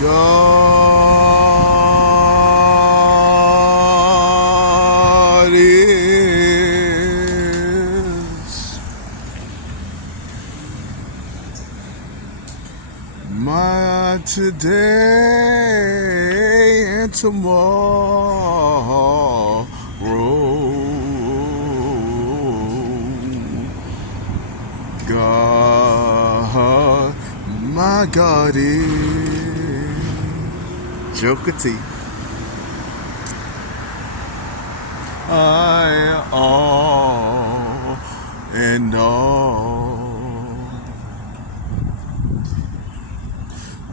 God is my today and tomorrow. God, my God is Joker T. I all and all.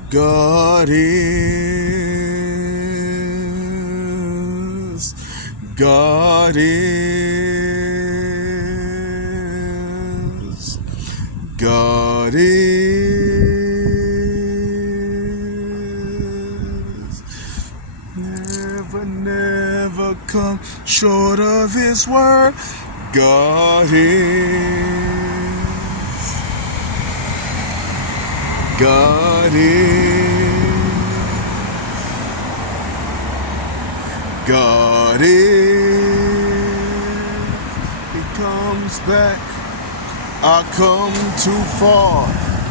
God is. God is. God is. Never, never come short of His word. God is. God is. God is. He comes back. I come too far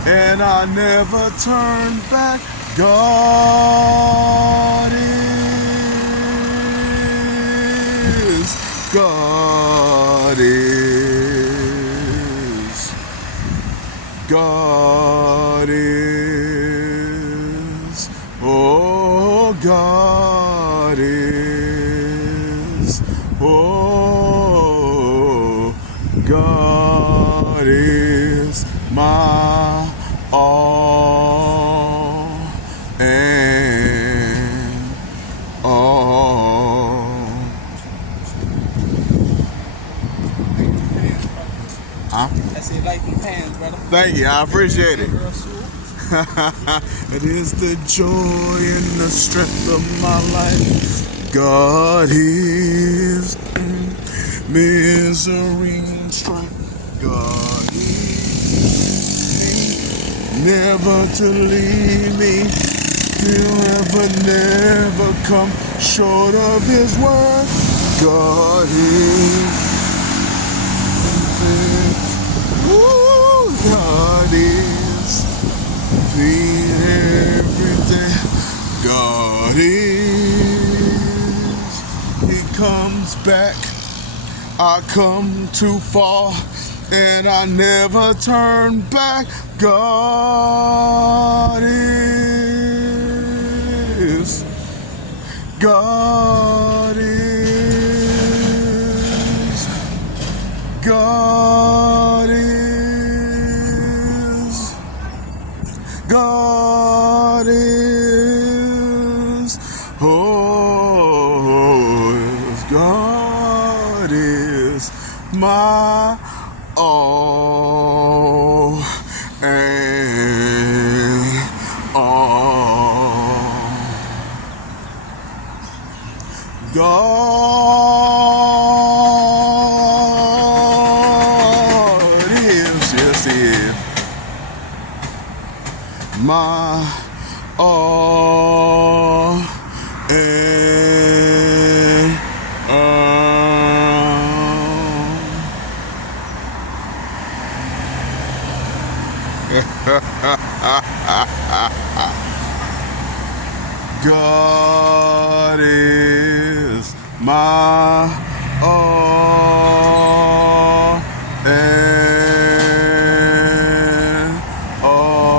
and I never turn back. God is. God is. God is. Oh, God is. Oh, God is my all and all. Huh? I said, like these hands, brother. Thank you, I appreciate it. It is the joy and the strength of my life. God is misery and strife. God is never to leave me. He'll never come short of His word. God is. Ooh, God is. Feed every day. God is. He comes back. I come too far and I never turn back. God is. God is. God is. God is. Oh, God is my all and all. God is, yes, He is my all and all. God is my all and all.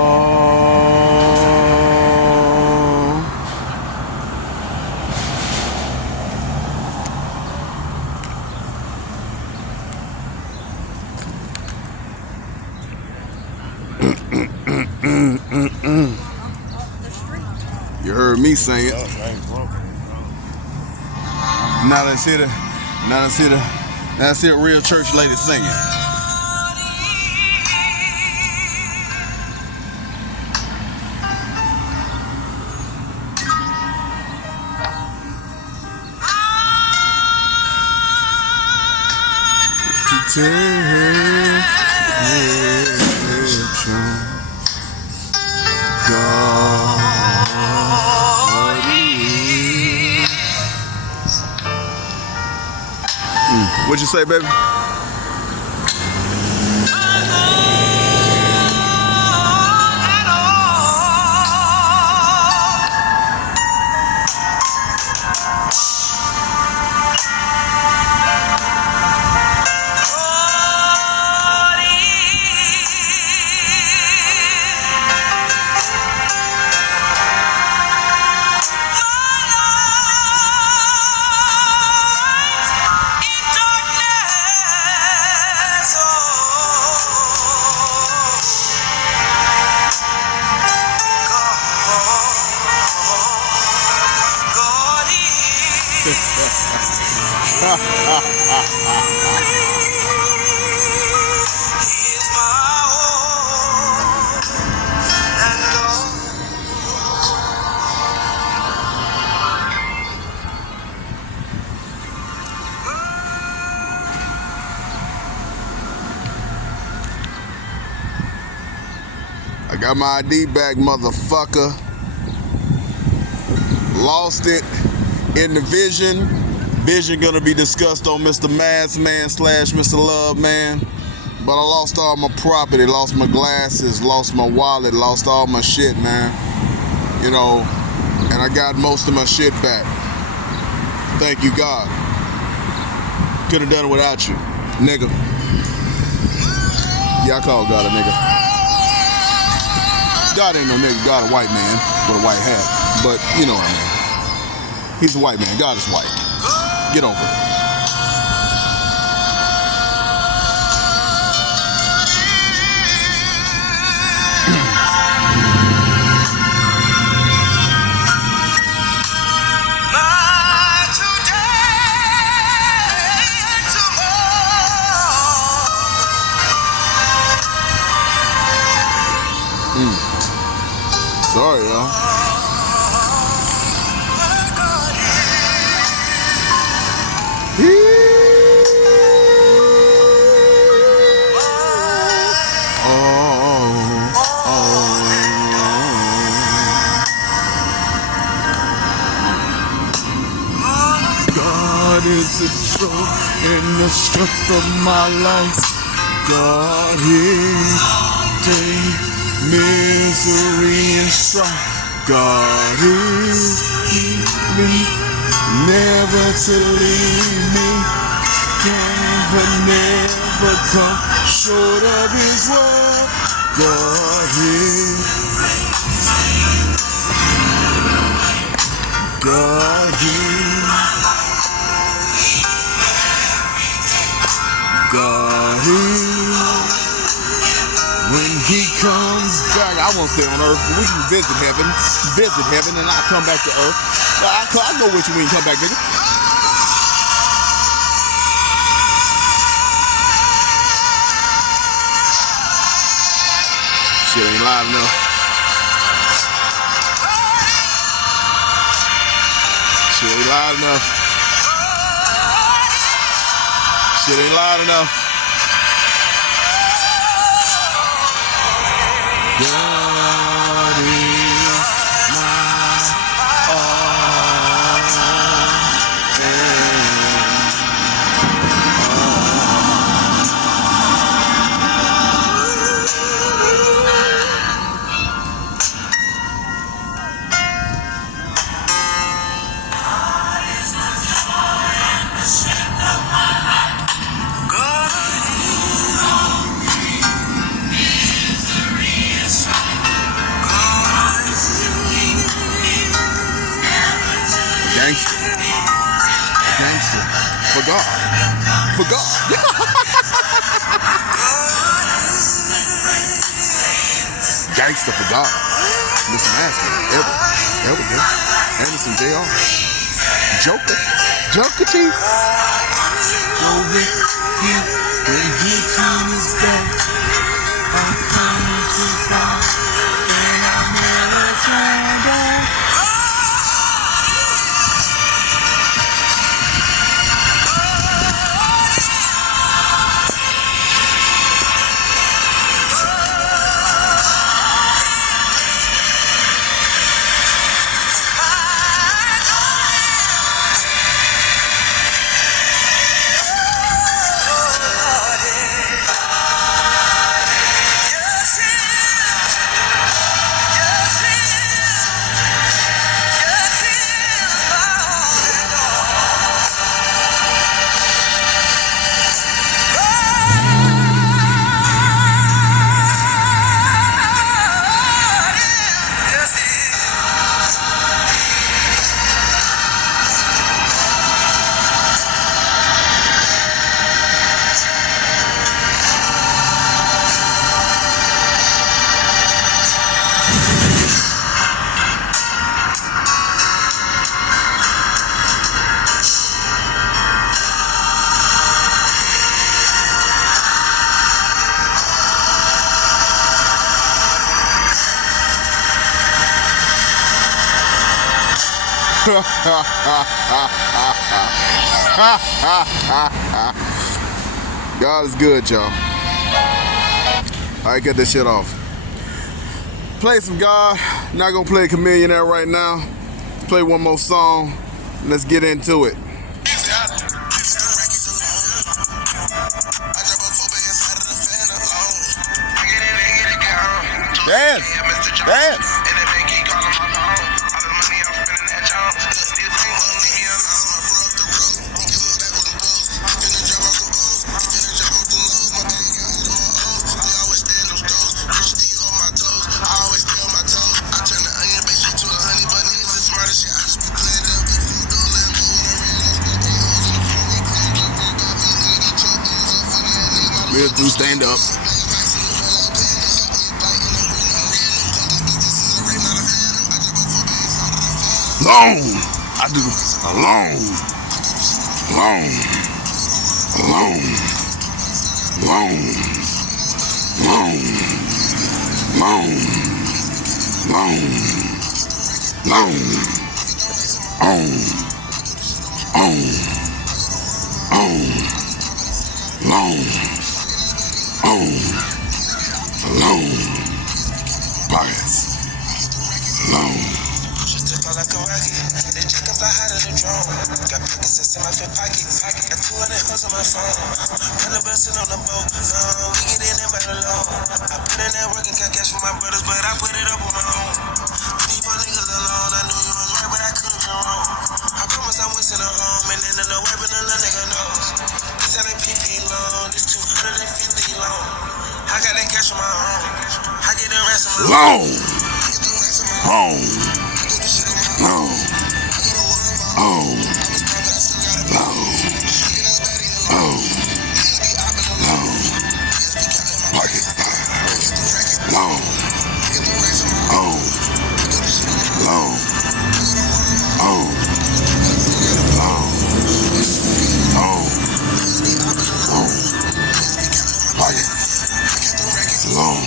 You heard me sing it. Now let's hear a real church lady sing it. God What'd you say, baby? I got my ID back, motherfucker. Lost it in the vision. Vision gonna be discussed on Mr. Maskman / Mr. Loveman. But I lost all my property, lost my glasses, lost my wallet, lost all my shit, man. You know, and I got most of my shit back. Thank you, God. Could have done it without you, nigga. Yeah, I call God a nigga. God ain't no nigga. God a white man with a white hat. But you know what I mean. He's a white man. God is white. Get over it. Sorry, y'all. God is the joy and the strength of my life. God is misery and strife. God is me, never to leave me. Can never come short of His word. God is. God is. God is. When He comes back, I won't stay on earth, but we can visit heaven, and I'll come back to earth. I'll go with you when you come back, nigga. Shit ain't loud enough. Shit ain't loud enough. Shit ain't loud enough. God is my all Gangster. For God. For God. Gangster for God. Mr. Maskman. Ever. Anderson Jr. Joker. T. Over here. When he turns back, I'm coming too far. And I'm never turn back. God is good, y'all. Alright, get this shit off. Play some God. Not gonna play Chameleonaire right now. Play one more song. Let's get into it. Dance! Dance! We'll do stand up. Long. I do long. Long. Long. Long. Long. Long. Long. Long. On. On. On. Long. On. Long. Bias. Long. Like a rocket, they check and fly high to the drone. Got Percocets in my fit pocket. Got 200 hoes on my phone. Put a bustin' on the boat. We get in and battle low. I put in that work and got cash for my brothers, but I put it up on my own. These poor niggas alone. I knew you was right, but I could've been wrong. I promise I'm wasting a home, and then the way, but the little nigga knows. This ain't a PP loan. This 250 loan. I got that cash on my own. I get the rest of my long. Home. Long. Oh. Long. Oh. Long. Pocket fire. Long. Oh. Long. Oh. Long. Oh. Oh. Pocket. Long.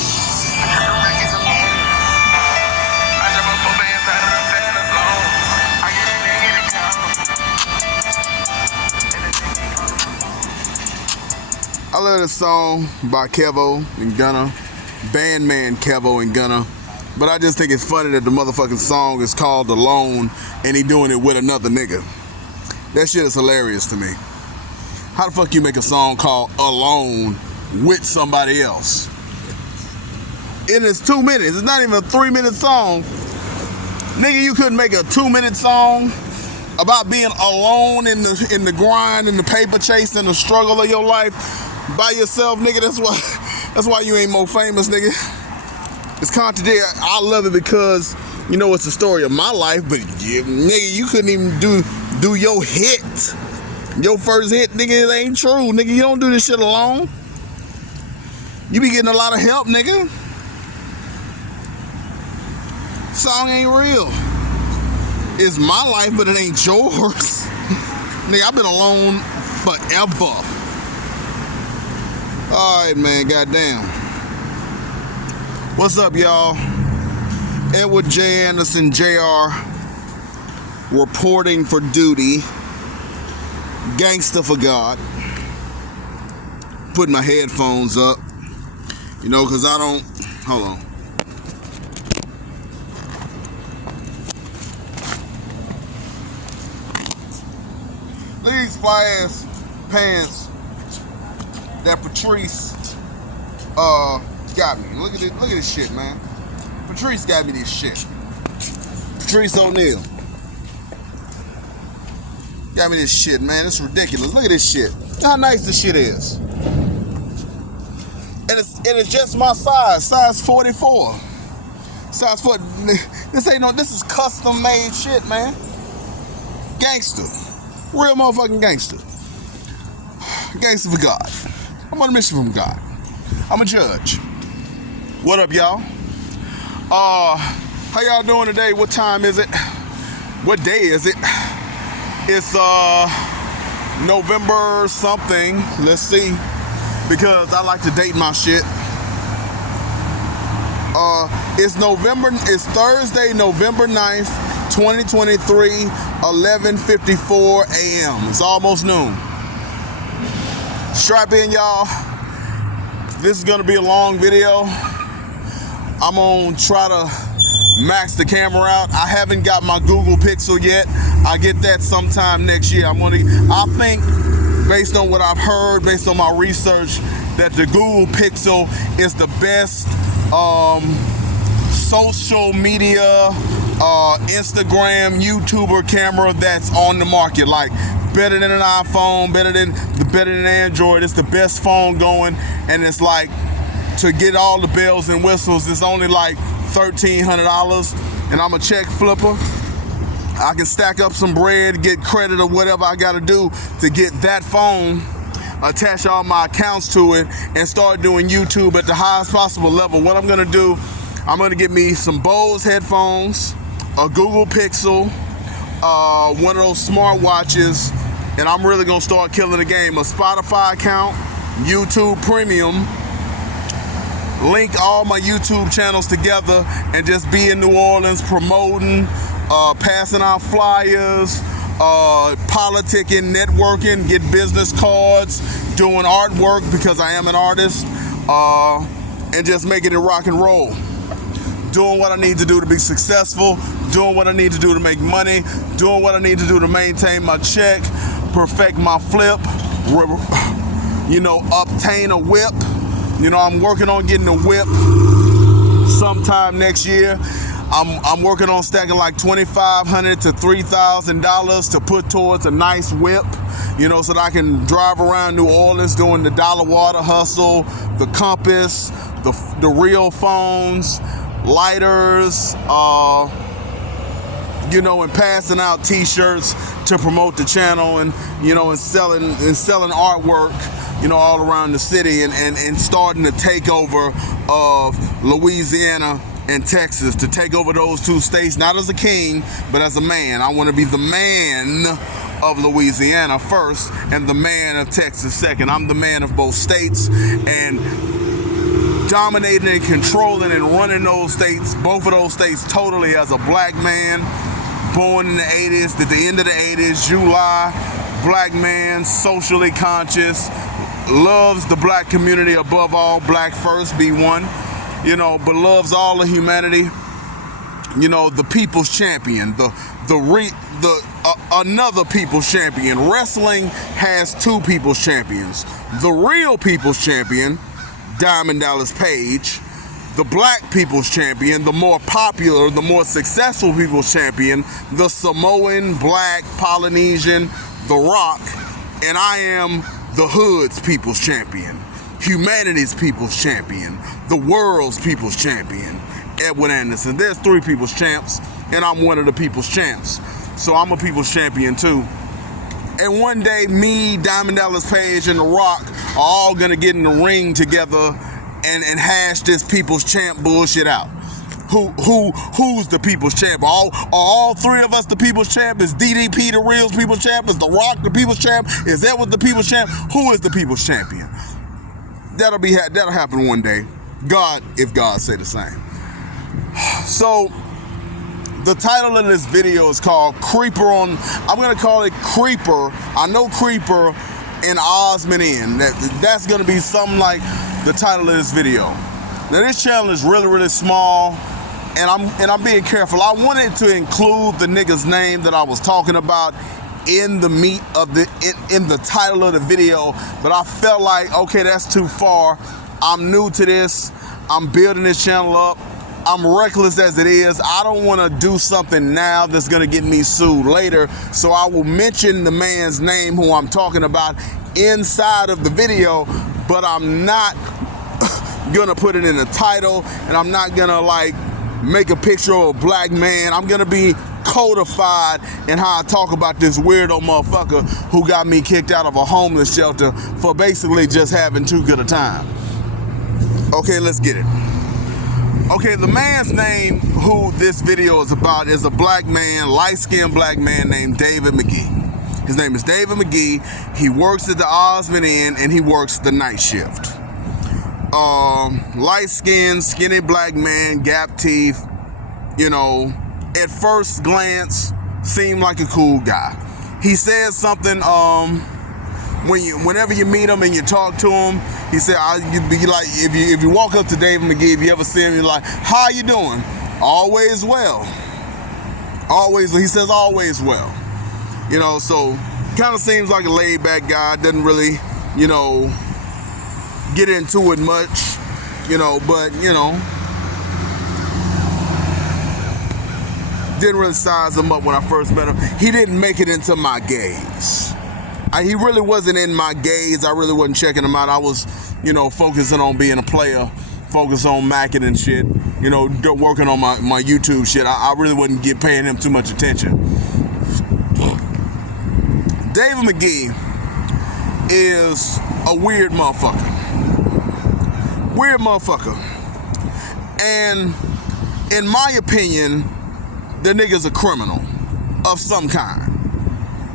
I love this song by Kevo and Gunna, Bandman Kevo and Gunna, but I just think it's funny that the motherfucking song is called Alone and he doing it with another nigga. That shit is hilarious to me. How the fuck you make a song called Alone with somebody else? And it's 2 minutes. It's not even a 3-minute song. Nigga, you couldn't make a 2-minute song about being alone in the grind and the paper chase and the struggle of your life by yourself, nigga. That's why you ain't more famous, nigga. It's contradictory. I love it because you know it's the story of my life, but nigga, you couldn't even do your hit. Your first hit, nigga, it ain't true, nigga. You don't do this shit alone. You be getting a lot of help, nigga. Song ain't real. It's my life, but it ain't yours. Nigga, I've been alone forever. Alright, man, goddamn. What's up, y'all? Edward J. Anderson, Jr. reporting for duty. Gangster for God. Putting my headphones up. You know, because I don't... Hold on. Look at these fly ass pants that Patrice got me. Look at this shit, man. Patrice got me this shit. Patrice O'Neal got me this shit, man. It's ridiculous. Look at this shit. How nice this shit is. And it's just my size 44. Size 4. This is custom made shit, man. Gangster. Real motherfucking gangster. Gangster for God. I'm on a mission from God. I'm a judge. What up, y'all? How y'all doing today? What time is it? What day is it? It's November something. Let's see. Because I like to date my shit. It's Thursday, November 9th, 2023, 11:54 a.m. It's almost noon. Strap in, y'all. This is gonna be a long video. I'm gonna try to max the camera out. I haven't got my Google Pixel yet. I get that sometime next year. I think, based on what I've heard, based on my research, that the Google Pixel is the best social media, Instagram, YouTuber camera that's on the market. Like, better than an iPhone, better than Android. It's the best phone going, and it's like, to get all the bells and whistles, it's only like $1,300, and I'm a check flipper. I can stack up some bread, get credit or whatever I gotta do to get that phone, attach all my accounts to it, and start doing YouTube at the highest possible level. What I'm gonna do, I'm gonna get me some Bose headphones, a Google Pixel, one of those smartwatches, and I'm really gonna start killing the game. A Spotify account, YouTube Premium, link all my YouTube channels together, and just be in New Orleans promoting, passing out flyers, politicking, networking, get business cards, doing artwork because I am an artist, and just making it rock and roll. Doing what I need to do to be successful, doing what I need to do to make money, doing what I need to do to maintain my check, perfect my flip, obtain a whip. I'm working on getting a whip sometime next year. I'm working on stacking like $2,500 to $3,000 to put towards a nice whip, so that I can drive around New Orleans doing the dollar water hustle, the compass, the real phones, lighters, and passing out t-shirts to promote the channel, and selling artwork, all around the city, and starting the takeover of Louisiana and Texas, to take over those two states, not as a king, but as a man. I want to be the man of Louisiana first and the man of Texas second. I'm the man of both states, and dominating and controlling and running those states, both of those states, totally as a black man, born in the 80s, at the end of the 80s, July, black man, socially conscious, loves the black community above all, black first, be one, but loves all of humanity, the people's champion, another people's champion. Wrestling has two people's champions. The real people's champion, Diamond Dallas Page, the black people's champion, the more popular, the more successful people's champion, the Samoan, black, Polynesian, The Rock, and I am the hood's people's champion, humanity's people's champion, the world's people's champion, Edwin Anderson. There's three people's champs, and I'm one of the people's champs. So I'm a people's champion too. And one day, me, Diamond Dallas Page, and The Rock are all gonna get in the ring together and hash this people's champ bullshit out. Who's the people's champ? Are all three of us the people's champ? Is DDP the real people's champ? Is The Rock the people's champ? Is that what the people's champ? Who is the people's champion? That'll happen one day. If God say the same. So the title of this video is called Creeper on. I'm gonna call it Creeper. I know Creeper in Osman Inn. That's gonna be something like the title of this video. Now this channel is really, really small, and I'm being careful. I wanted to include the nigga's name that I was talking about in the meat of in the title of the video, but I felt like, okay, that's too far. I'm new to this. I'm building this channel up. I'm reckless as it is. I don't want to do something now that's going to get me sued later. So I will mention the man's name who I'm talking about inside of the video, but I'm not going to put it in the title, and I'm not going to make a picture of a black man. I'm going to be codified in how I talk about this weirdo motherfucker who got me kicked out of a homeless shelter for basically just having too good a time. Okay, let's get it. Okay, the man's name who this video is about is a black man, light-skinned black man named David McGee. His name is David McGee. He works at the Osman Inn, and he works the night shift. Light-skinned, skinny black man, gap teeth, at first glance seemed like a cool guy. He says something whenever you meet him and you talk to him. He said, "You be like if you walk up to David McGee, if you ever see him, you're like, how you doing? Always well. Always." He says, "Always well." You know, so kind of seems like a laid back guy. Doesn't really, you know, get into it much. You know, but you know. Didn't really size him up when I first met him. He didn't make it into my gaze. He really wasn't in my gaze. I really wasn't checking him out. I was, you know, focusing on being a player, focused on macking and shit, you know, working on my YouTube shit. I really wasn't paying him too much attention. David McGee is a weird motherfucker. Weird motherfucker. And in my opinion, the nigga's a criminal of some kind.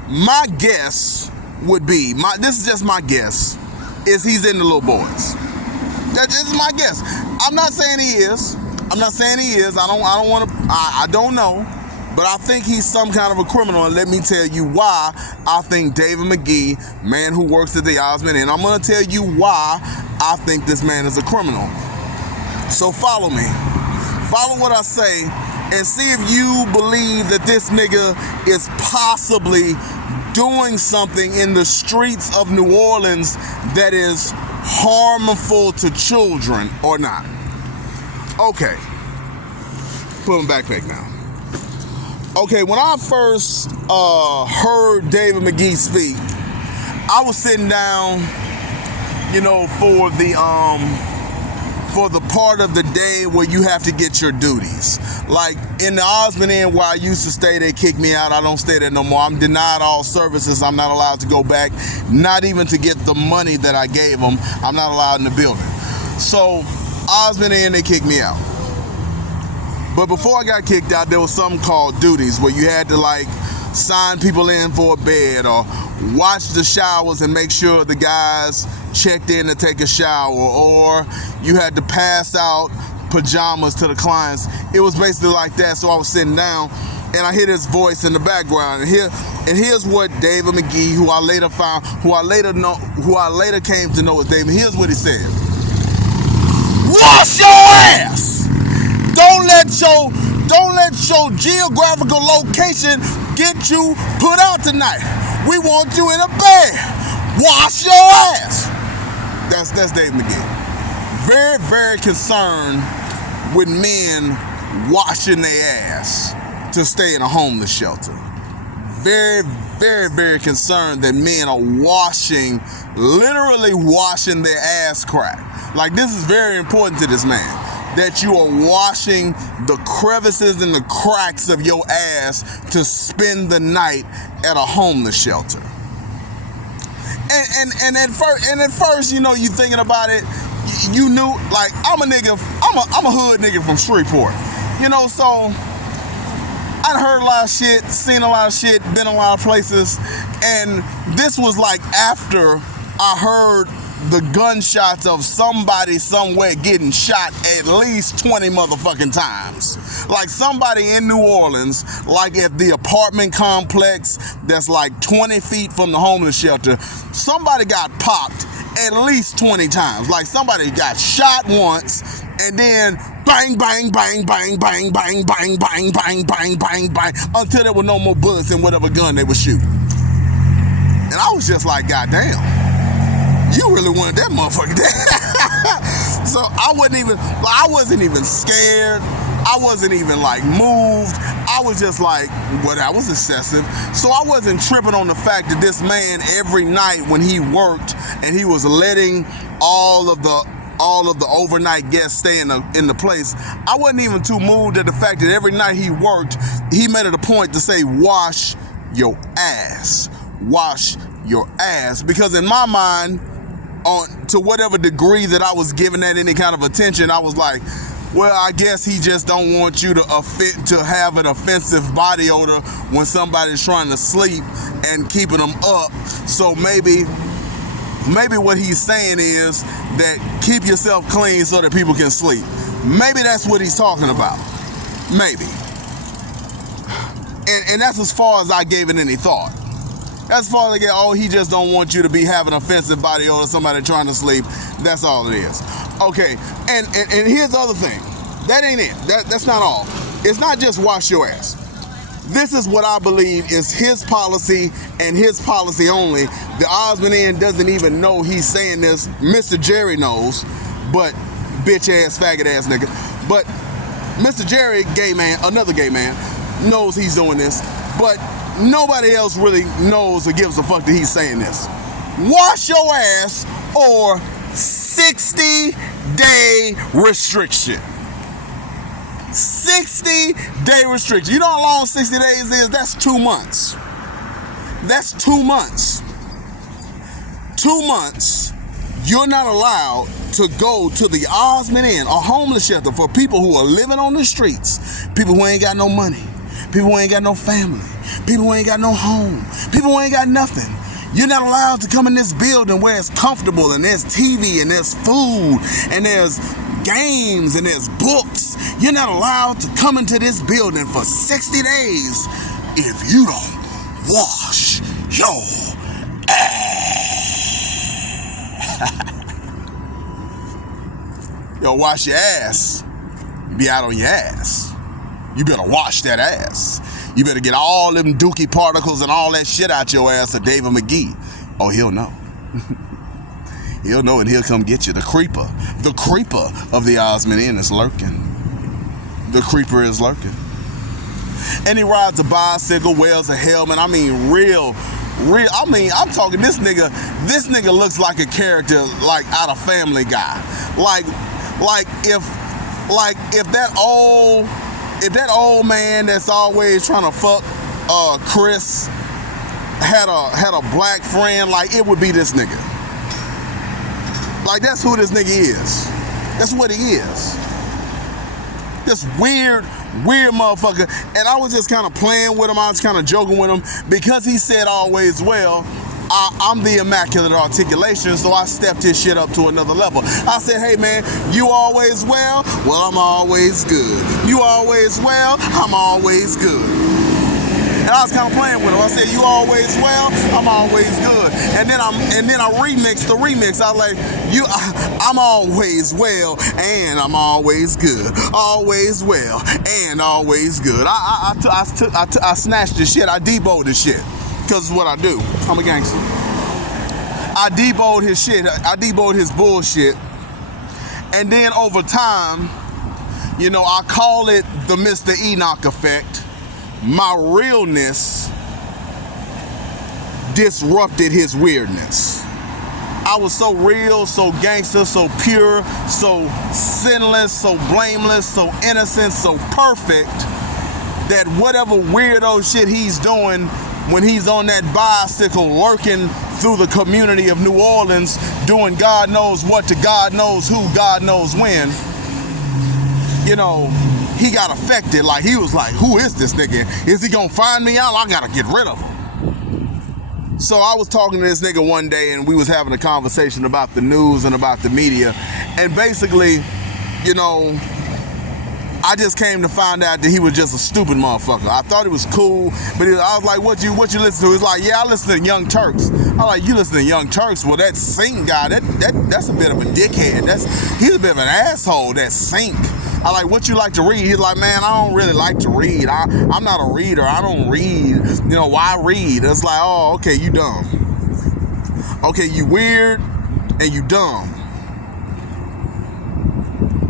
My guess would be, this is just my guess, is he's into little boys. That is my guess. I'm not saying he is. I'm not saying he is. I don't want to. I don't know. But I think he's some kind of a criminal, and let me tell you why I think David McGee, man who works at the Osmond, and I'm gonna tell you why I think this man is a criminal. So follow me. Follow what I say. And see if you believe that this nigga is possibly doing something in the streets of New Orleans that is harmful to children or not. Okay. Put my backpack now. Okay, when I first heard David McGee speak, I was sitting down, you know, for the part of the day where you have to get your duties. Like in the Osmond Inn where I used to stay, they kicked me out. I don't stay there no more. I'm denied all services. I'm not allowed to go back, not even to get the money that I gave them. I'm not allowed in the building. So Osmond Inn, they kicked me out. But before I got kicked out, there was something called duties where you had to like sign people in for a bed or watch the showers and make sure the guys checked in to take a shower, or you had to pass out pajamas to the clients. It was basically like that. So I was sitting down and I hear this voice in the background, and here's what David McGee, who I later came to know as David, here's what he said. Wash your ass! Don't let your geographical location get you put out tonight. We want you in a bed. Wash your ass. That's David McGee. Very, very concerned with men washing their ass to stay in a homeless shelter. Very, very, very concerned that men are literally washing their ass crack. Like, this is very important to this man, that you are washing the crevices and the cracks of your ass to spend the night at a homeless shelter. And at first, you know, you thinking about it, you knew, like, I'm a hood nigga from Shreveport, you know, so I'd heard a lot of shit, seen a lot of shit, been a lot of places, and this was like after I heard the gunshots of somebody somewhere getting shot at least 20 motherfucking times. Like somebody in New Orleans, like at the apartment complex that's like 20 feet from the homeless shelter, somebody got popped at least 20 times. Like somebody got shot once and then bang, bang, bang, bang, bang, bang, bang, bang, bang, bang, bang, bang, until there were no more bullets in whatever gun they were shooting. And I was just like, God damn. You really wanted that motherfucker dead. So I wasn't even scared. I wasn't even like moved. I was just like, well, that was excessive. So I wasn't tripping on the fact that this man every night when he worked and he was letting all of the overnight guests stay in the place, I wasn't even too moved at the fact that every night he worked, he made it a point to say, wash your ass. Wash your ass. Because in my mind, to whatever degree that I was giving that any kind of attention, I was like, well, I guess he just don't want you to have an offensive body odor when somebody's trying to sleep and keeping them up. So maybe what he's saying is that keep yourself clean so that people can sleep. Maybe that's what he's talking about. Maybe. And that's as far as I gave it any thought. As far as I get, oh, he just don't want you to be having offensive body odor, somebody trying to sleep. That's all it is. Okay, and here's the other thing. That ain't it. That's not all. It's not just wash your ass. This is what I believe is his policy and his policy only. The Osmanian doesn't even know he's saying this. Mr. Jerry knows, but bitch ass, faggot ass nigga. But Mr. Jerry, gay man, another gay man, knows he's doing this, but nobody else really knows or gives a fuck that he's saying this. Wash your ass or 60-day restriction. 60-day restriction. You know how long 60 days is? That's 2 months. That's 2 months. 2 months, you're not allowed to go to the Osman Inn, a homeless shelter for people who are living on the streets, people who ain't got no money, people who ain't got no family, people who ain't got no home, people who ain't got nothing. You're not allowed to come in this building where it's comfortable and there's TV and there's food and there's games and there's books. You're not allowed to come into this building for 60 days if you don't wash your ass. Yo, wash your ass. You be out on your ass. You better wash that ass. You better get all them dookie particles and all that shit out your ass to David McGee. Oh, he'll know. He'll know and he'll come get you. The creeper of the Osman Inn is lurking. The creeper is lurking. And he rides a bicycle, wears a helmet. I mean, real. I mean, I'm talking this nigga looks like a character like out of Family Guy. Like if that old man that's always trying to fuck Chris had a black friend, like it would be this nigga. Like that's who this nigga is. That's what he is. This weird motherfucker. And I was just kind of playing with him. I was kind of joking with him because he said always well. I'm the immaculate articulation, so I stepped his shit up to another level. I said, hey man, you always well? Well, I'm always good. You always well? I'm always good. And I was kind of playing with him. I said, you always well? I'm always good. And then I remixed the remix. I was like, I'm always well and I'm always good. Always well and always good. I snatched the shit. I deboed the shit. Because it's what I do. I'm a gangster. I deboed his shit. I deboed his bullshit. And then over time, you know, I call it the Mr. Enoch effect. My realness disrupted his weirdness. I was so real, so gangster, so pure, so sinless, so blameless, so innocent, so perfect, that whatever weirdo shit he's doing when he's on that bicycle lurking through the community of New Orleans, doing God knows what to God knows who, God knows when, you know, he got affected. Like, he was like, who is this nigga? Is he gonna find me out? I gotta get rid of him. So I was talking to this nigga one day and we was having a conversation about the news and about the media. And basically, you know, I just came to find out that he was just a stupid motherfucker. I thought he was cool, but I was like, what you listen to? He's like, yeah, I listen to Young Turks. I'm like, you listen to Young Turks? Well, that Sync guy, that's a bit of a dickhead. He's a bit of an asshole, that Sync. I like, what you like to read? He's like, man, I don't really like to read. I'm not a reader. I don't read. You know, why read? It's like, oh, okay, you dumb. Okay, you weird and you dumb.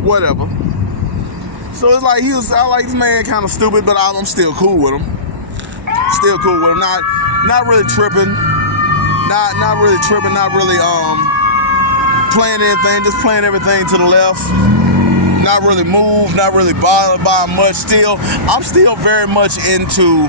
Whatever. So it's like I like this man kind of stupid, but I'm still cool with him. Still cool with him. Not really tripping. Not really tripping. Not really playing anything. Just playing everything to the left. Not really moved. Not really bothered by much. I'm still very much into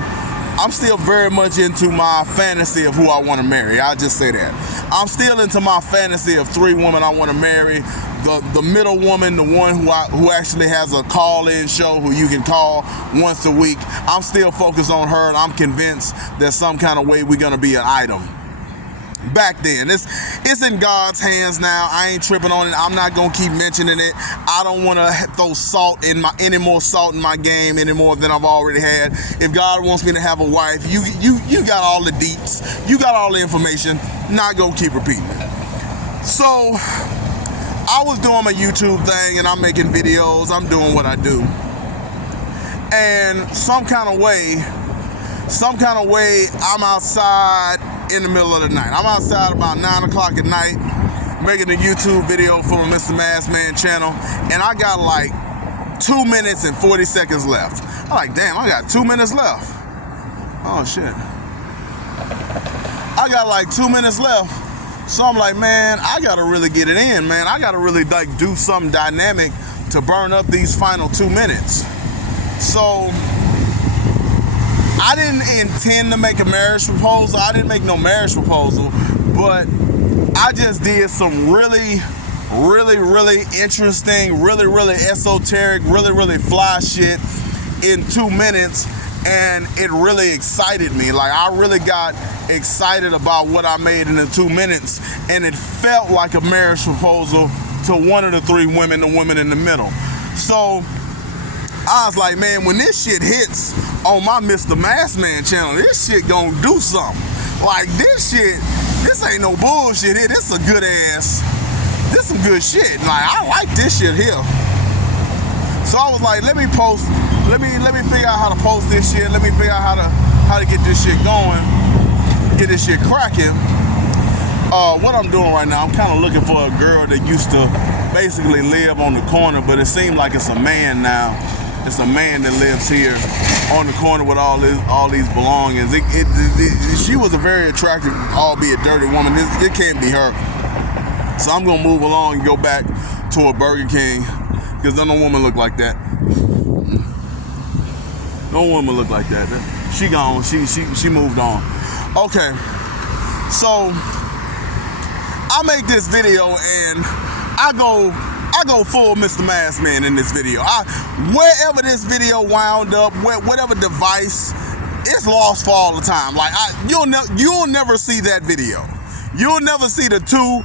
my fantasy of who I want to marry. I'll just say that. I'm still into my fantasy of 3 women I want to marry. The middle woman, the one who actually has a call-in show who you can call once a week. I'm still focused on her, and I'm convinced that some kind of way we're gonna be an item. back then. It's in God's hands now. I ain't tripping on it. I'm not gonna keep mentioning it. I don't want to throw any more salt in my game any more than I've already had. If God wants me to have a wife, you got all the deets, you got all the information. Not gonna keep repeating it. So I was doing my YouTube thing and I'm making videos. I'm doing what I do, and some kind of way, I'm outside in the middle of the night. I'm outside about 9 o'clock at night making a YouTube video for my Mr. Maskman channel, and I got like 2 minutes and 40 seconds left. I'm like, damn, I got 2 minutes left. Oh shit. I got like 2 minutes left. So I'm like, man, I gotta really get it in, man. I gotta really like do something dynamic to burn up these final 2 minutes. So I didn't intend to make a marriage proposal. I didn't make no marriage proposal, but I just did some really interesting, really esoteric, really fly shit in 2 minutes, and it really excited me. Like, I really got excited about what I made in the 2 minutes, and it felt like a marriage proposal to one of the three women, the women in the middle. So I was like, man, when this shit hits on my Mr. Maskman channel, this shit gonna do something. Like, this ain't no bullshit here. This some good shit. Like, I like this shit here. So I was like, let me figure out how to post this shit. Let me figure out how to get this shit going, get this shit cracking. What I'm doing right now, I'm kind of looking for a girl that used to basically live on the corner, but it seemed like it's a man now. It's a man that lives here on the corner with all these belongings. She was a very attractive, albeit dirty woman. It can't be her. So I'm gonna move along and go back to a Burger King, because no woman look like that. No woman look like that. She gone. She moved on. Okay. So I make this video and I go full Mr. Maskman in this video. Wherever this video wound up, whatever device, it's lost for all the time. Like, you'll never see that video. You'll never see the 2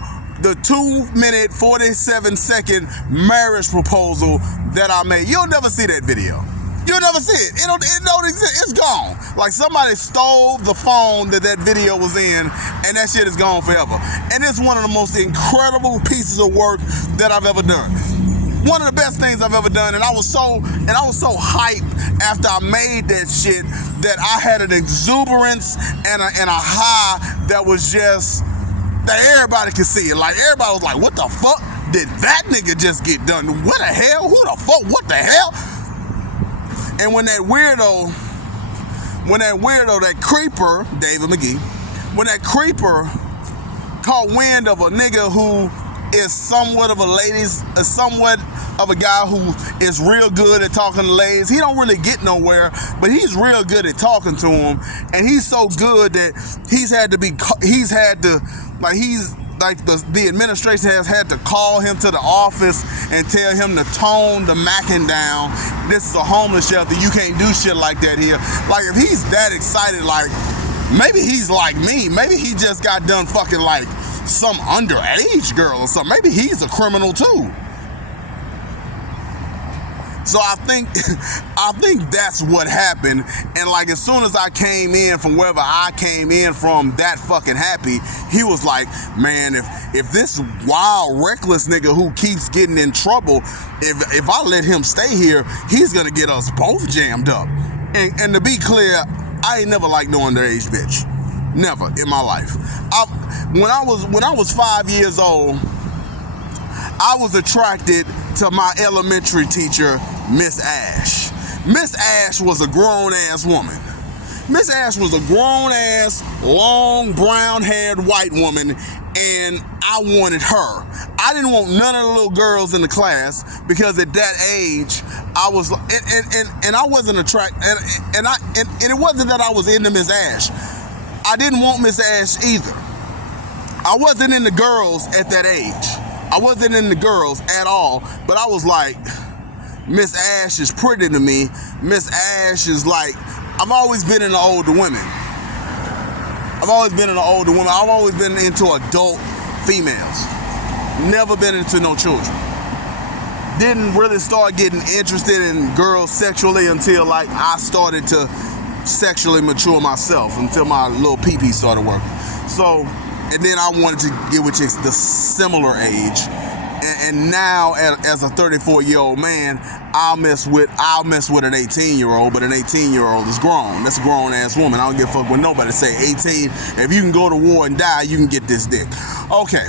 minute 47 second marriage proposal that I made. You'll never see that video. You'll never see it. It don't exist. It's gone. Like, somebody stole the phone that video was in, and that shit is gone forever. And it's one of the most incredible pieces of work that I've ever done. One of the best things I've ever done, and I was so hyped after I made that shit that I had an exuberance and a high that was just, that everybody could see it. Like, everybody was like, what the fuck did that nigga just get done? What the hell? Who the fuck? What the hell? And when that weirdo, that creeper, David McGee, when that creeper caught wind of a nigga who is somewhat of a guy who is real good at talking to ladies. He don't really get nowhere, but he's real good at talking to them, and he's so good that the administration has had to call him to the office and tell him to tone the macking down. This is a homeless shelter. You can't do shit like that here. Like, if he's that excited, like, maybe he's like me. Maybe he just got done fucking like some underage girl or something. Maybe he's a criminal too. So I think that's what happened. And like, as soon as I came in from wherever I came in from, that fucking happy, he was like, man, if this wild, reckless nigga who keeps getting in trouble, if I let him stay here, he's gonna get us both jammed up. And to be clear, I ain't never liked no underage bitch. Never in my life. When I was 5 years old, I was attracted to my elementary teacher, Miss Ash. Miss Ash was a grown-ass woman. Miss Ash was a grown-ass, long, brown-haired white woman, and I wanted her. I didn't want none of the little girls in the class, because at that age, I was, and I wasn't attracted, and it wasn't that I was into Miss Ash. I didn't want Miss Ash either. I wasn't into girls at that age. I wasn't into girls at all, but I was like, Miss Ash is pretty to me. Miss Ash is like, I've always been into older women. I've always been into older women. I've always been into adult females. Never been into no children. Didn't really start getting interested in girls sexually until like I started to sexually mature myself, until my little pee-pee started working. So, and then I wanted to get with chicks the similar age. And now, as a 34-year-old man, I'll mess with an 18-year-old, but an 18-year-old is grown. That's a grown-ass woman. I don't give a fuck what nobody say. 18, if you can go to war and die, you can get this dick. Okay.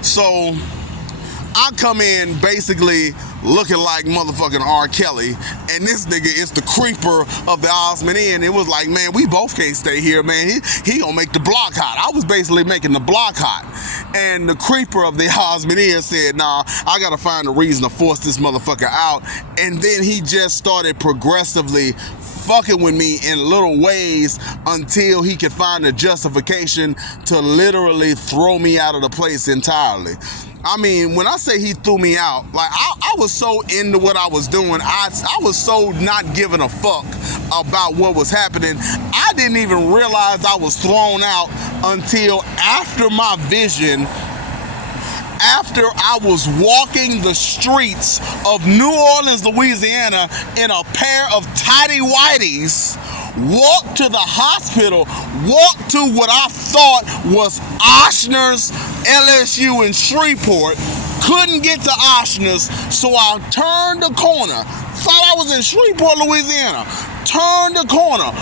So, I come in basically looking like motherfucking R. Kelly, and this nigga is the creeper of the Osmond Inn. It was like, man, we both can't stay here, man. He gonna make the block hot. I was basically making the block hot. And the creeper of the Osmond Inn said, nah, I gotta find a reason to force this motherfucker out. And then he just started progressively fucking with me in little ways until he could find a justification to literally throw me out of the place entirely. I mean, when I say he threw me out, like I was so into what I was doing, I was so not giving a fuck about what was happening. I didn't even realize I was thrown out until after my vision, after I was walking the streets of New Orleans, Louisiana in a pair of tighty-whities, walked to the hospital, walked to what I thought was Ochsner's, LSU in Shreveport, couldn't get to Ochsner's, so I turned the corner, thought I was in Shreveport, Louisiana, turned the corner,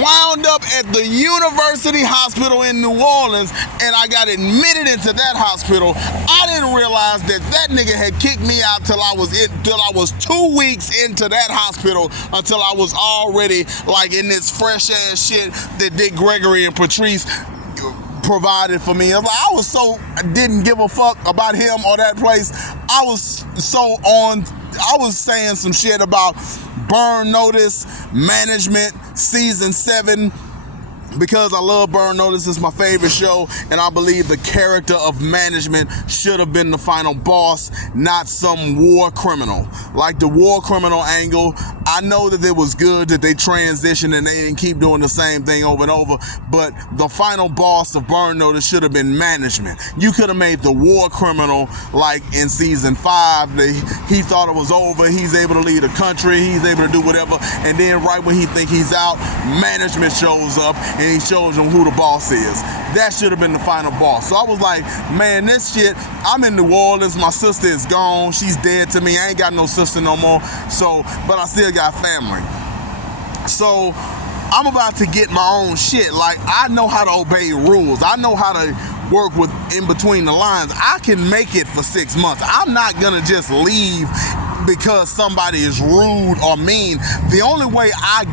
wound up at the University Hospital in New Orleans, and I got admitted into that hospital. I didn't realize that nigga had kicked me out till I was 2 weeks into that hospital, until I was already like in this fresh ass shit that Dick Gregory and Patrice provided for me. I was so didn't give a fuck about him or that place. I was saying some shit about Burn Notice, Management, Season 7, because I love Burn Notice. It's my favorite show, and I believe the character of Management should have been the final boss, not some war criminal. Like the war criminal angle, I know that it was good that they transitioned and they didn't keep doing the same thing over and over, but the final boss of Burn Notice should have been Management. You could have made the war criminal like in Season 5, he thought it was over, he's able to lead a country, he's able to do whatever, and then right when he think he's out, Management shows up and he shows him who the boss is. That should have been the final boss. So I was like, man, this shit, I'm in New Orleans, my sister is gone, she's dead to me, I ain't got no sister no more, so, but I still got family. So I'm about to get my own shit. Like, I know how to obey rules. I know how to work with in between the lines. I can make it for 6 months. I'm not gonna just leave because somebody is rude or mean. The only way I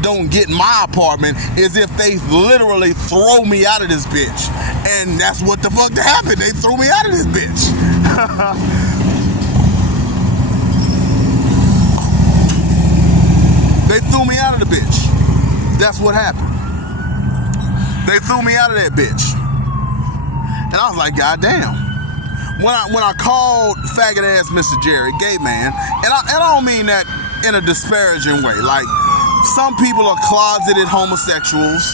don't get my apartment is if they literally throw me out of this bitch. And that's what the fuck happened. They threw me out of this bitch. They threw me out of the bitch. That's what happened. They threw me out of that bitch. And I was like, God damn. When I called faggot ass Mr. Jerry, gay man, and I don't mean that in a disparaging way. Like, some people are closeted homosexuals.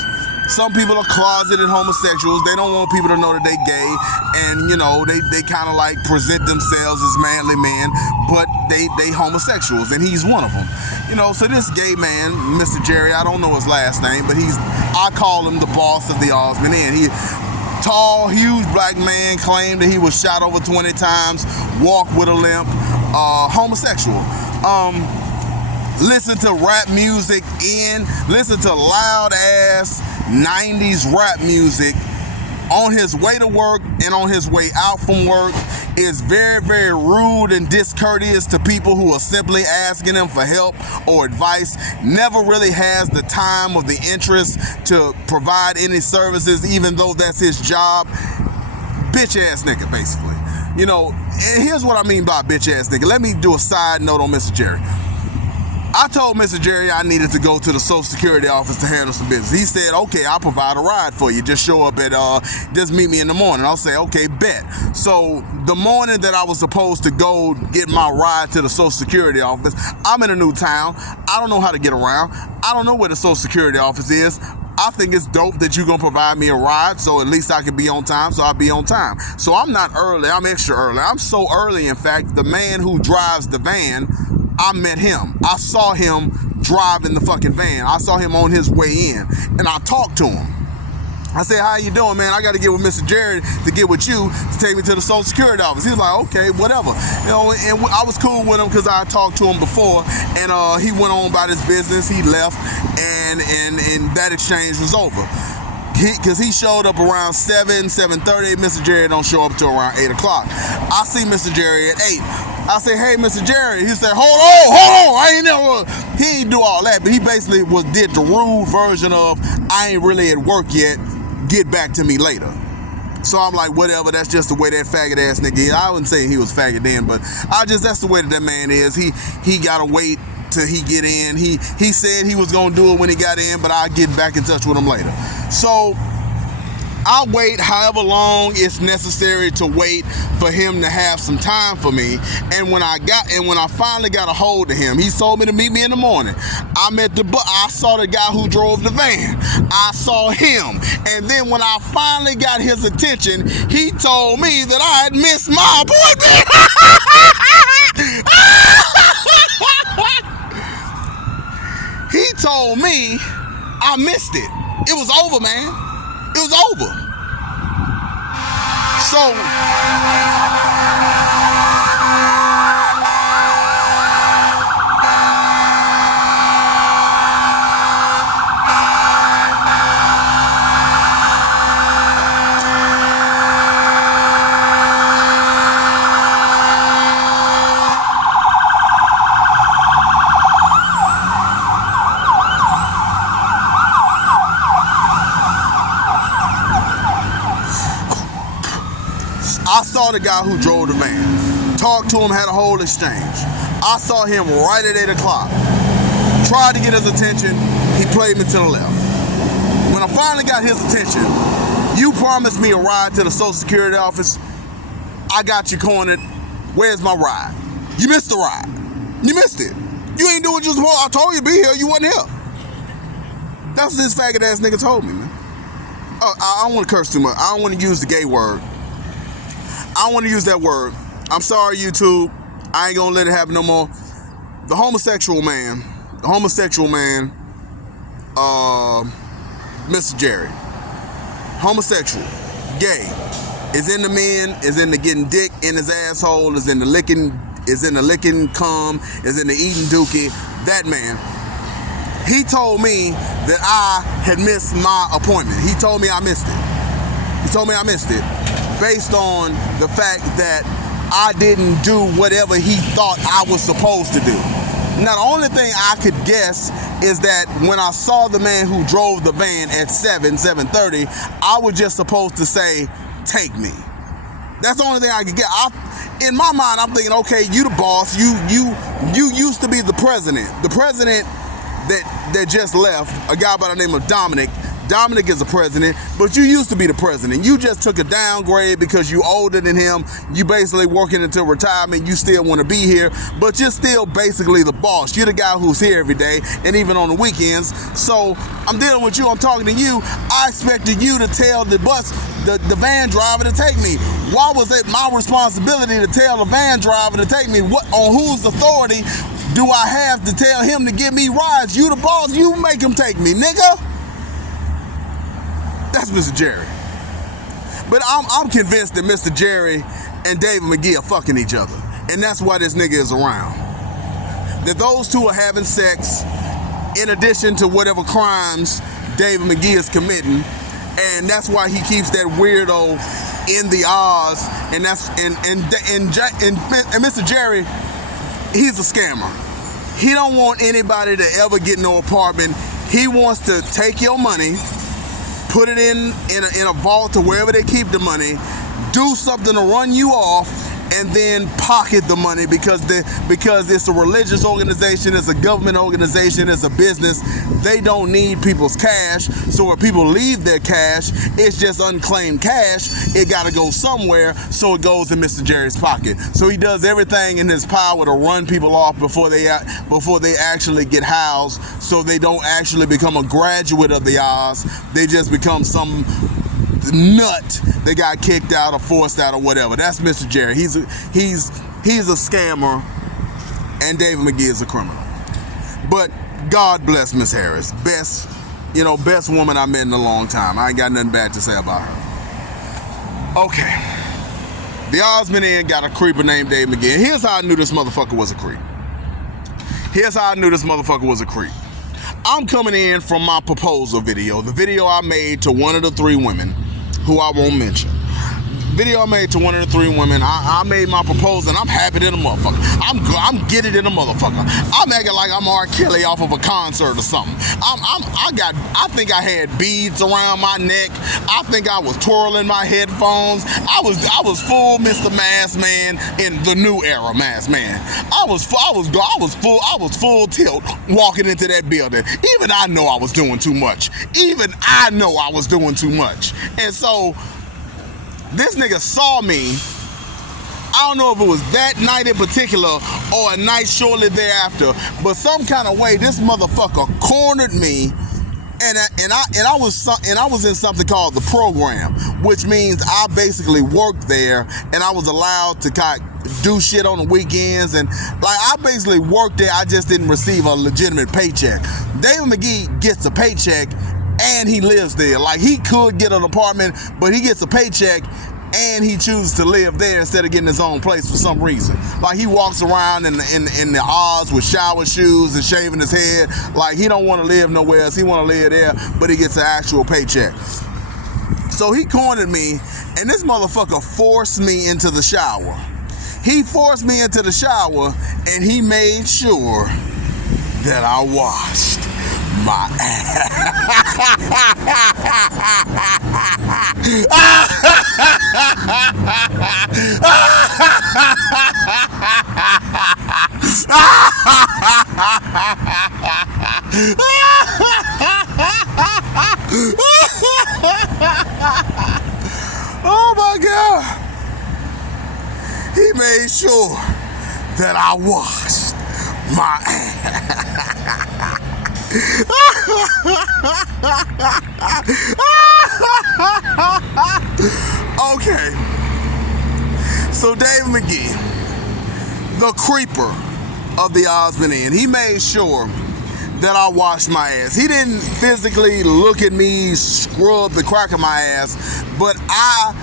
Some people are closeted homosexuals. They don't want people to know that they gay, and you know, they kind of like present themselves as manly men, but they homosexuals, and he's one of them. You know, so this gay man, Mr. Jerry, I don't know his last name, but I call him the boss of the Osmond Inn. He tall, huge black man, claimed that he was shot over 20 times, walked with a limp, homosexual. Listen to rap music listen to loud ass 90s rap music on his way to work and on his way out from work. Is very, very rude and discourteous to people who are simply asking him for help or advice. Never really has the time or the interest to provide any services, even though that's his job. Bitch ass nigga, basically. You know, and here's what I mean by bitch ass nigga. Let me do a side note on Mr. Jerry. I told Mr. Jerry I needed to go to the Social Security office to handle some business. He said, okay, I'll provide a ride for you. Just show up just meet me in the morning. I'll say, okay, bet. So the morning that I was supposed to go get my ride to the Social Security office, I'm in a new town. I don't know how to get around. I don't know where the Social Security office is. I think it's dope that you're gonna provide me a ride, so at least I can be on time, so I'll be on time. So I'm not early, I'm extra early. I'm so early, in fact, the man who drives the van, I met him. I saw him driving the fucking van. I saw him on his way in, and I talked to him. I said, how you doing, man? I got to get with Mr. Jared to get with you to take me to the Social Security office. He was like, okay, whatever. You know, and I was cool with him because I talked to him before, and he went on about his business. He left, and that exchange was over. Because he showed up around 7:30. Mr. Jared don't show up till around 8 o'clock. I see Mr. Jared at 8. I say, hey, Mr. Jared. He said, hold on. I ain't never. He ain't do all that, but he basically did the rude version of, I ain't really at work yet. Get back to me later. So I'm like, whatever, that's just the way that faggot ass nigga is. I wouldn't say he was faggot then, but that's the way that man is. He gotta wait till he get in. He said he was gonna do it when he got in, but I'll get back in touch with him later. So I'll wait however long it's necessary to wait for him to have some time for me. And when I finally got a hold of him, he told me to meet me in the morning. I saw the guy who drove the van. I saw him. And then when I finally got his attention, he told me that I had missed my appointment. He told me I missed it. It was over, man. It was over. So I saw the guy who drove the van, talked to him, had a whole exchange. I saw him right at 8 o'clock. Tried to get his attention, he played me to the left. When I finally got his attention, you promised me a ride to the Social Security office. I got you cornered. Where's my ride? You missed the ride. You missed it. You ain't do what you was supposed to. I told you to be here, you wasn't here. That's what this faggot ass nigga told me, man. I don't want to curse too much. I don't want to use the gay word. I don't want to use that word. I'm sorry, YouTube. I ain't gonna let it happen no more. The homosexual man, Mr. Jerry, homosexual, gay, is in the men, is in the getting dick in his asshole, is in the licking cum, is in the eating dookie. That man, he told me that I had missed my appointment. He told me I missed it. Based on the fact that I didn't do whatever he thought I was supposed to do. Now, the only thing I could guess is that when I saw the man who drove the van at 7:30, I was just supposed to say, take me. That's the only thing I could get. In my mind, I'm thinking, okay, you the boss. You used to be the president. The president that just left, a guy by the name of Dominic. Dominic is the president, but you used to be the president. You just took a downgrade because you older than him. You basically working until retirement. You still want to be here, but you're still basically the boss. You're the guy who's here every day and even on the weekends. So I'm dealing with you. I'm talking to you. I expected you to tell the van driver to take me. Why was it my responsibility to tell the van driver to take me? What, on whose authority do I have to tell him to give me rides? You the boss. You make him take me, nigga. That's Mr. Jerry. But I'm convinced that Mr. Jerry and David McGee are fucking each other. And that's why this nigga is around. That those two are having sex in addition to whatever crimes David McGee is committing. And that's why he keeps that weirdo in the Oz. And Mr. Jerry, he's a scammer. He don't want anybody to ever get no apartment. He wants to take your money, put it in a vault or wherever they keep the money, do something to run you off, and then pocket the money because it's a religious organization, it's a government organization, it's a business. They don't need people's cash. So when people leave their cash, it's just unclaimed cash. It got to go somewhere, so it goes in Mr. Jerry's pocket. So he does everything in his power to run people off before they actually get housed, so they don't actually become a graduate of the Oz. They just become some nut that got kicked out or forced out or whatever. That's Mr. Jerry. He's a scammer, and David McGee is a criminal. But God bless Miss Harris. Best woman I met in a long time. I ain't got nothing bad to say about her. Okay. The Osmond Inn got a creeper named Dave McGee. Here's how I knew this motherfucker was a creep. I'm coming in from my proposal video, the video I made to one of the three women who I won't mention. I made my proposal, and I'm happy than a motherfucker. I'm getting in a motherfucker. I'm acting like I'm R. Kelly off of a concert or something. I think I had beads around my neck. I think I was twirling my headphones. I was full Mr. Maskman in the new era Maskman. I was full tilt walking into that building. Even I know I was doing too much. And so this nigga saw me. I don't know if it was that night in particular or a night shortly thereafter, but some kind of way this motherfucker cornered me, and I was in something called the program, which means I basically worked there, and I was allowed to do shit on the weekends, and like I basically worked there. I just didn't receive a legitimate paycheck. David McGee gets a paycheck, and he lives there. Like, he could get an apartment, but he gets a paycheck and he chooses to live there instead of getting his own place for some reason. Like, he walks around in the Oz with shower shoes and shaving his head. Like, he don't want to live nowhere else. He want to live there, but he gets an actual paycheck. So he cornered me, and this motherfucker forced me into the shower. And he made sure that I washed my ass. Oh my God. He made sure that I washed my ass. Okay, so Dave McGee, the creeper of the Osmond Inn, he made sure that I washed my ass. He didn't physically look at me, scrub the crack of my ass, but I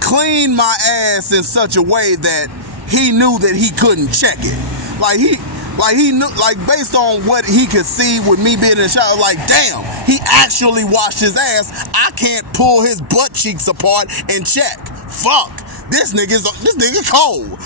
cleaned my ass in such a way that he knew that he couldn't check it. Like he knew, like, based on what he could see with me being in the shower, like, damn, he actually washed his ass. I can't pull his butt cheeks apart and check. Fuck, this nigga cold.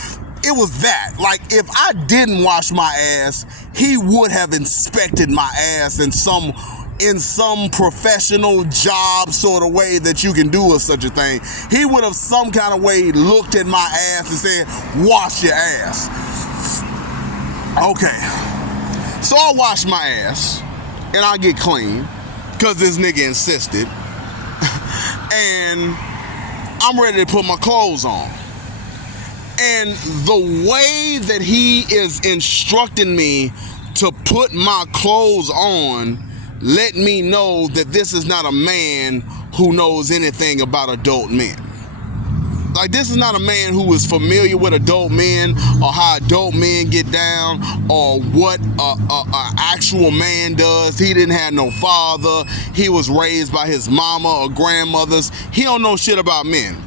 It was that. Like, if I didn't wash my ass, he would have inspected my ass in some professional job sort of way that you can do such a thing. He would have some kind of way looked at my ass and said, wash your ass. Okay, so I wash my ass and I get clean because this nigga insisted, and I'm ready to put my clothes on. And the way that he is instructing me to put my clothes on let me know that this is not a man who knows anything about adult men. Like, this is not a man who is familiar with adult men or how adult men get down or what a actual man does. He didn't have no father. He was raised by his mama or grandmothers. He don't know shit about men.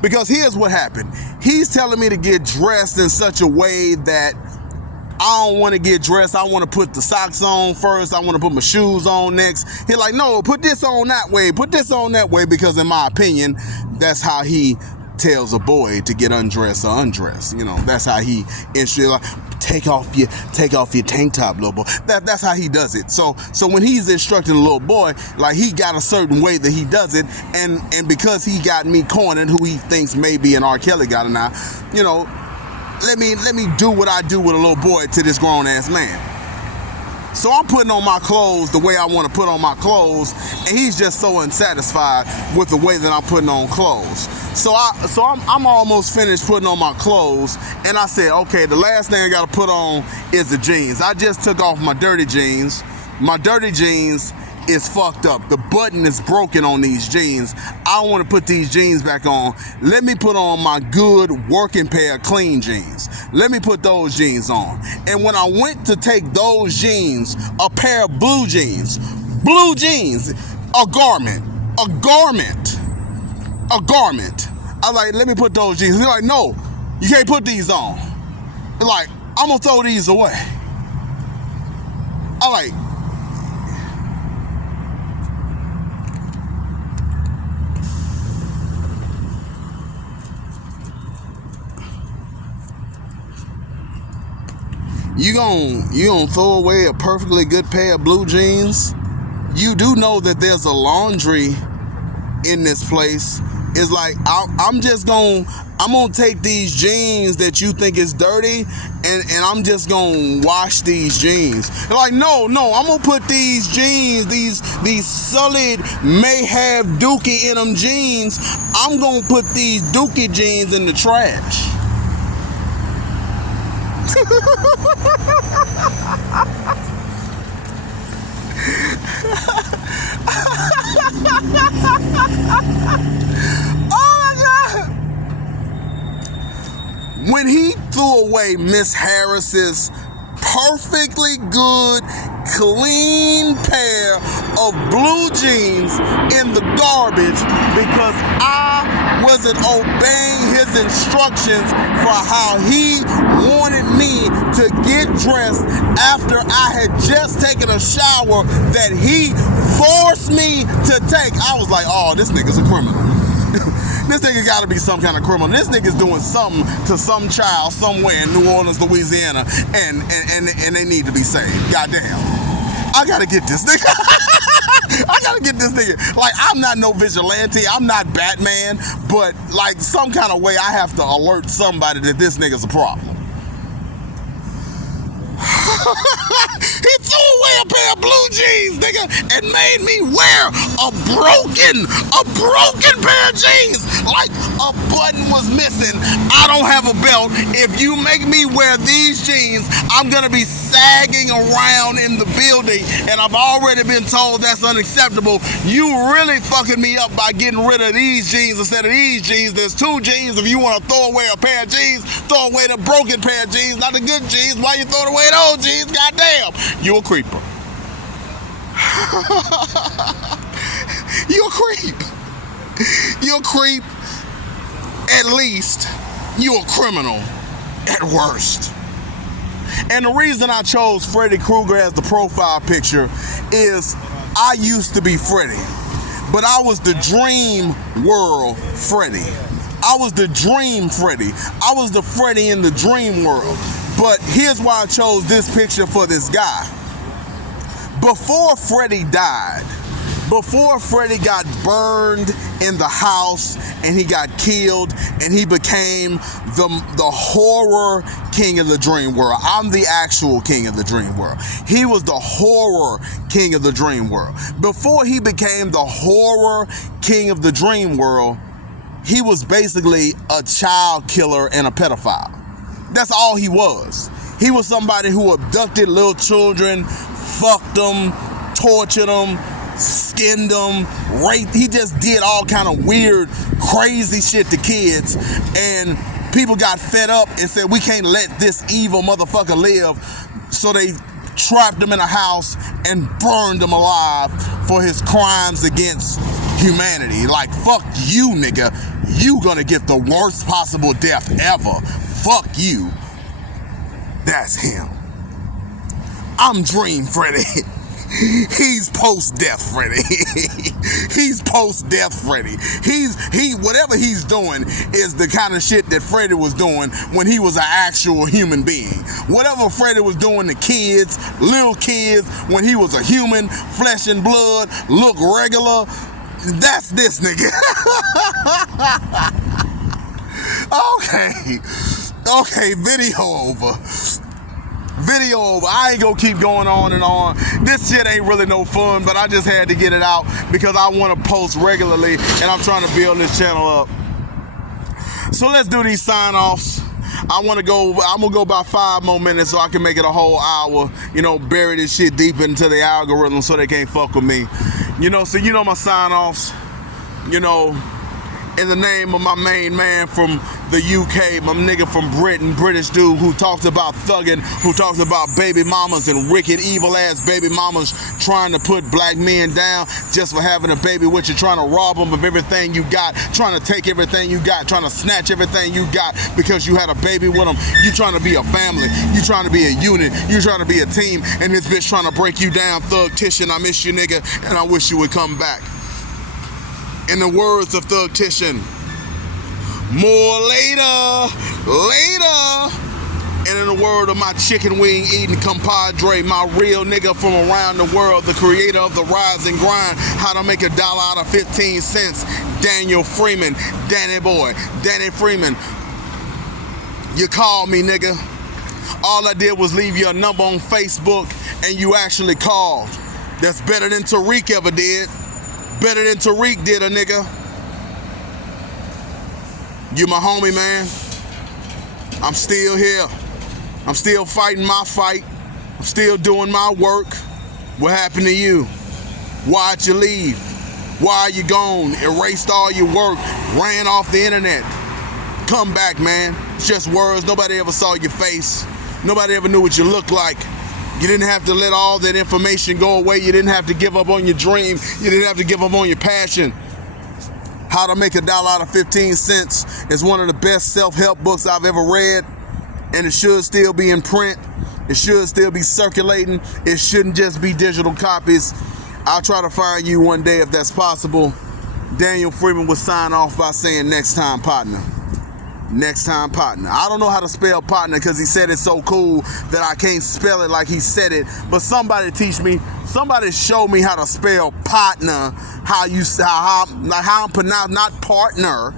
Because here's what happened. He's telling me to get dressed in such a way that I don't want to get dressed. I want to put the socks on first. I want to put my shoes on next. He's like, no, put this on that way. Put this on that way. Because in my opinion, that's how he tells a boy to get undressed or undressed. You know, that's how he like, take off your tank top, little boy. That's how he does it. So when he's instructing a little boy, like, he got a certain way that he does it, and because he got me cornered, who he thinks may be an R. Kelly guy now, you know, let me do what I do with a little boy to this grown ass man. So I'm putting on my clothes the way I want to put on my clothes, and he's just so unsatisfied with the way that I'm putting on clothes. So I'm almost finished putting on my clothes, and I said, okay, the last thing I got to put on is the jeans. I just took off my dirty jeans. My dirty jeans is fucked up. The button is broken on these jeans. I don't want to put these jeans back on. Let me put on my good working pair of clean jeans. Let me put those jeans on. And when I went to take those jeans, a pair of blue jeans, a garment. I like, let me put those jeans. They're like, no, you can't put these on. They're like, I'm gonna throw these away. I like, you gonna throw away a perfectly good pair of blue jeans? You do know that there's a laundry in this place. It's like, I'm gonna take these jeans that you think is dirty, and I'm just gonna wash these jeans. They're like, no, I'm gonna put these jeans, these sullied, may have dookie in them jeans, I'm gonna put these dookie jeans in the trash. Oh my God! When he threw away Miss Harris's perfectly good, clean pair of blue jeans in the garbage because I wasn't obeying his instructions for how he wanted me to get dressed after I had just taken a shower that he forced me to take. I was like, oh, this nigga's a criminal. This nigga gotta be some kind of criminal. This nigga's doing something to some child somewhere in New Orleans, Louisiana, and they need to be saved. Goddamn. I gotta get this nigga. I gotta get this nigga. Like, I'm not no vigilante. I'm not Batman. But, like, some kind of way I have to alert somebody that this nigga's a problem. He threw away a pair of blue jeans, nigga, and made me wear a broken pair of jeans. Like, a button was missing. I don't have a belt. If you make me wear these jeans, I'm gonna be sagging around in the building, and I've already been told that's unacceptable. You really fucking me up by getting rid of these jeans instead of these jeans. There's two jeans. If you want to throw away a pair of jeans, throw away the broken pair of jeans, not the good jeans. Why you throwing away those jeans? Goddamn, you a creeper. You a creep. You a creep. At least you a criminal at worst. And the reason I chose Freddy Krueger as the profile picture is I used to be Freddy, but I was the dream world Freddy. I was the dream Freddy. I was the Freddy in the dream world. But here's why I chose this picture for this guy. Before Freddy died, before Freddy got burned in the house and he got killed and he became the horror king of the dream world. I'm the actual king of the dream world. He was the horror king of the dream world. Before he became the horror king of the dream world, he was basically a child killer and a pedophile. That's all he was. He was somebody who abducted little children, fucked them, tortured them, skinned them, raped. He just did all kind of weird, crazy shit to kids. And people got fed up and said, we can't let this evil motherfucker live. So they trapped him in a house and burned him alive for his crimes against humanity. Like, fuck you, nigga. You gonna get the worst possible death ever. Fuck you. That's him. I'm Dream Freddy. He's post-death Freddy. He's post-death Freddy. Whatever he's doing is the kind of shit that Freddy was doing when he was an actual human being. Whatever Freddy was doing to kids, little kids, when he was a human, flesh and blood, look regular, that's this nigga. Okay, video over. I ain't gonna keep going on and on. This shit ain't really no fun, but I just had to get it out because I want to post regularly and I'm trying to build this channel up. So let's do these sign-offs. I'm gonna go about 5 more minutes so I can make it a whole hour, bury this shit deep into the algorithm so they can't fuck with me. So my sign-offs, in the name of my main man from the UK, my nigga from Britain, British dude who talks about thugging, who talks about baby mamas and wicked, evil ass baby mamas trying to put black men down just for having a baby with you, trying to rob them of everything you got, trying to take everything you got, trying to snatch everything you got because you had a baby with them. You trying to be a family, you trying to be a unit, you trying to be a team, and this bitch trying to break you down. Thug Titian, I miss you, nigga, and I wish you would come back. In the words of Thug Titian, more later. And in the word of my chicken wing eating compadre, my real nigga from around the world, the creator of the Rise and Grind, how to make $1 out of 15 cents, Daniel Freeman, Danny Freeman. You called me, nigga. All I did was leave you a number on Facebook and you actually called. That's better than Tariq ever did. Better than Tariq did, a nigga. You my homie, man. I'm still here. I'm still fighting my fight. I'm still doing my work. What happened to you? Why'd you leave? Why are you gone? Erased all your work. Ran off the internet. Come back, man. It's just words. Nobody ever saw your face. Nobody ever knew what you looked like. You didn't have to let all that information go away. You didn't have to give up on your dream. You didn't have to give up on your passion. How to Make $1 Out of 15 Cents is one of the best self-help books I've ever read, and it should still be in print. It should still be circulating. It shouldn't just be digital copies. I'll try to find you one day if that's possible. Daniel Freeman will sign off by saying next time, partner. Next time, partner. I don't know how to spell partner because he said it so cool that I can't spell it like he said it. But somebody teach me, somebody show me how to spell partner, how I'm pronounced, not partner,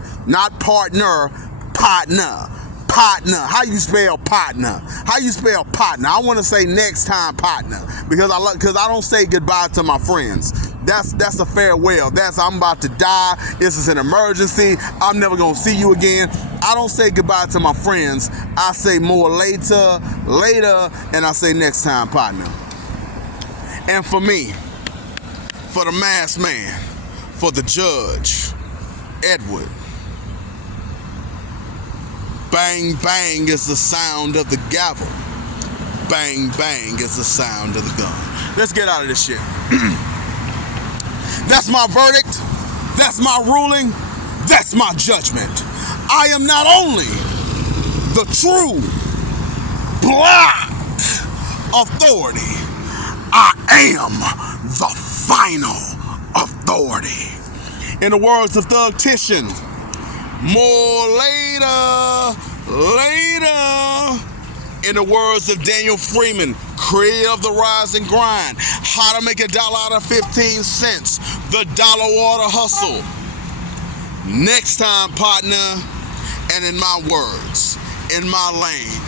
partner. Partner. How you spell partner? How you spell partner? I want to say next time, partner, because I don't say goodbye to my friends. That's a farewell. I'm about to die. This is an emergency. I'm never gonna see you again. I don't say goodbye to my friends. I say more later, and I say next time, partner. And for me, for the masked man, for the judge, Edward. Bang, bang is the sound of the gavel. Bang, bang is the sound of the gun. Let's get out of this shit. That's my verdict. That's my ruling. That's my judgment. I am not only the true black authority, I am the final authority. In the words of Thug Titian, more later. In the words of Daniel Freeman, creator of the Rise and Grind, how to make $1 out of 15 cents, the dollar water hustle. Next time, partner, and in my words, in my lane,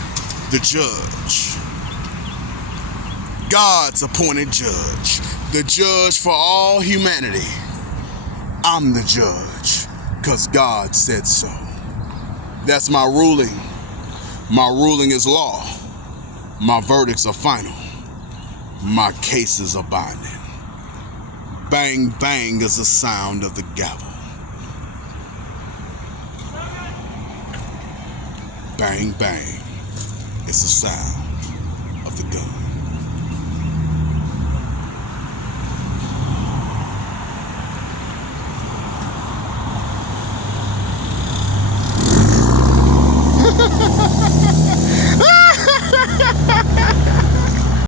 the judge. God's appointed judge, the judge for all humanity. I'm the judge, because God said so. That's my ruling. My ruling is law. My verdicts are final. My cases are binding. Bang, bang is the sound of the gavel. Bang, bang is the sound of the gun.